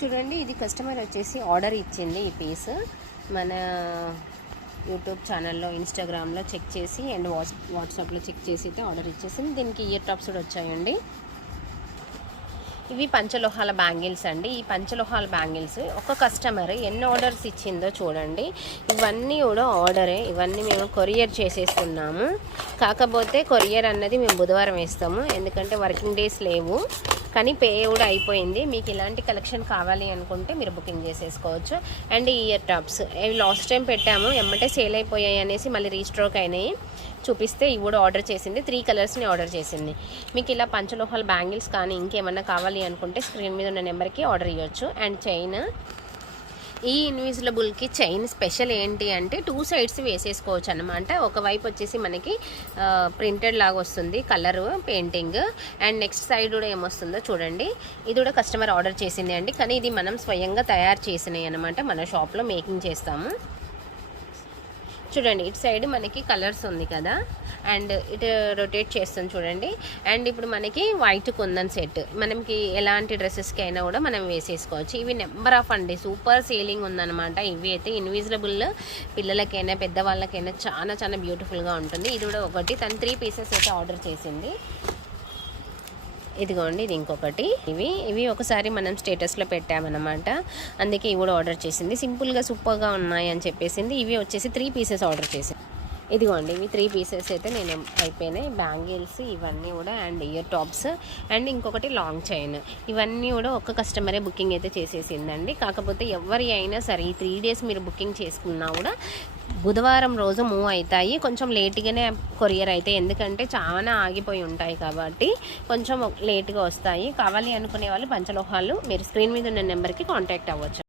చూడండి ఇది కస్టమర్ వచ్చేసి ఆర్డర్ ఇచ్చింది ఈ పీస్ మన యూట్యూబ్ ఛానల్లో ఇన్స్టాగ్రామ్లో చెక్ చేసి అండ్ వాట్స్ వాట్సాప్లో చెక్ చేసి అయితే ఆర్డర్ ఇచ్చేసింది. దీనికి ఇయర్ టాప్స్ కూడా వచ్చాయండి. ఇవి పంచలోహాల బ్యాంగిల్స్ అండి. ఈ పంచలోహాల బ్యాంగిల్స్ ఒక కస్టమర్ ఎన్ని ఆర్డర్స్ ఇచ్చిందో చూడండి. ఇవన్నీ కూడా ఆర్డరే. ఇవన్నీ మేము కొరియర్ చేసేస్తున్నాము కాకపోతే కొరియర్ అన్నది మేము బుధవారం వేస్తాము. ఎందుకంటే వర్కింగ్ డేస్ లేవు. కానీ పే కూడా అయిపోయింది. మీకు ఇలాంటి కలెక్షన్ కావాలి అనుకుంటే మీరు బుకింగ్ చేసేసుకోవచ్చు. And ear tops. ఇవి లాస్ట్ టైం పెట్టాము. ఎమ్మటే సేల్ అయిపోయాయి అనేసి మళ్ళీ రీస్ట్రోక్ అయినాయి. చూపిస్తే ఇవి కూడా ఆర్డర్ చేసింది. త్రీ కలర్స్ని ఆర్డర్ చేసింది. మీకు ఇలా పంచలోహాల బ్యాంగిల్స్ కానీ ఇంకేమన్నా కావాలి అనుకుంటే స్క్రీన్ మీద ఉన్న నెంబర్కి ఆర్డర్ ఇవ్వచ్చు అండ్ చైన్ ఈ ఇన్విజిలబుల్కి చైన్ స్పెషల్ ఏంటి అంటే టూ సైడ్స్ వేసేసుకోవచ్చు అనమాట ఒకవైపు వచ్చేసి మనకి ప్రింటెడ్ లాగా వస్తుంది colour painting and next side కూడా ఏమొస్తుందో చూడండి. ఇది కూడా కస్టమర్ ఆర్డర్ చేసింది అండి. కానీ ఇది మనం స్వయంగా తయారు చేసినాయి అనమాట మన షాప్లో మేకింగ్ చేస్తాము. చూడండి ఇటు సైడ్ మనకి కలర్స్ ఉంది కదా. అండ్ ఇటు రొటేట్ చేస్తాం చూడండి. అండ్ ఇప్పుడు మనకి వైట్ కుందన్ సెట్. మనకి ఎలాంటి డ్రెస్సెస్కి అయినా కూడా మనం వేసేసుకోవచ్చు. ఇవి నెంబర్ ఆఫ్ అండి. సూపర్ సేలింగ్ ఉందన్నమాట. ఇవి అయితే ఇన్విజిబుల్ పిల్లలకైనా పెద్దవాళ్ళకైనా చాలా చాలా బ్యూటిఫుల్గా ఉంటుంది. ఇది కూడా ఒకటి. తను త్రీ పీసెస్ అయితే ఆర్డర్ చేసింది. ఇదిగోండి ఇది ఇంకొకటి. ఇవి ఇవి ఒకసారి మనం స్టేటస్లో పెట్టామన్నమాట. అందుకే ఇవి కూడా ఆర్డర్ చేసింది. సింపుల్గా సూపర్గా ఉన్నాయి అని చెప్పేసింది. ఇవి వచ్చేసి త్రీ పీసెస్ ఆర్డర్ చేసింది. ఇదిగోండి ఇవి త్రీ పీసెస్ అయితే నేను అయిపోయినాయి. బ్యాంగిల్స్ ఇవన్నీ కూడా అండ్ ఇయర్ టాప్స్. అండ్ ఇంకొకటి లాంగ్ చైన్. ఇవన్నీ కూడా ఒక్క కస్టమరే బుకింగ్ అయితే చేసేసిందండి. కాకపోతే ఎవరి అయినా సరే ఈ త్రీ డేస్ మీరు బుకింగ్ చేసుకున్నా కూడా బుధవారం రోజు మూవ్ అవుతాయి. కొంచెం లేట్గానే కొరియర్ అయితే ఎందుకంటే చాలా ఆగిపోయి ఉంటాయి కాబట్టి కొంచెం లేట్గా వస్తాయి. కావాలి అనుకునే వాళ్ళు పంచలోహాలు మీరు స్క్రీన్ మీద ఉన్న నెంబర్కి కాంటాక్ట్ అవ్వచ్చు.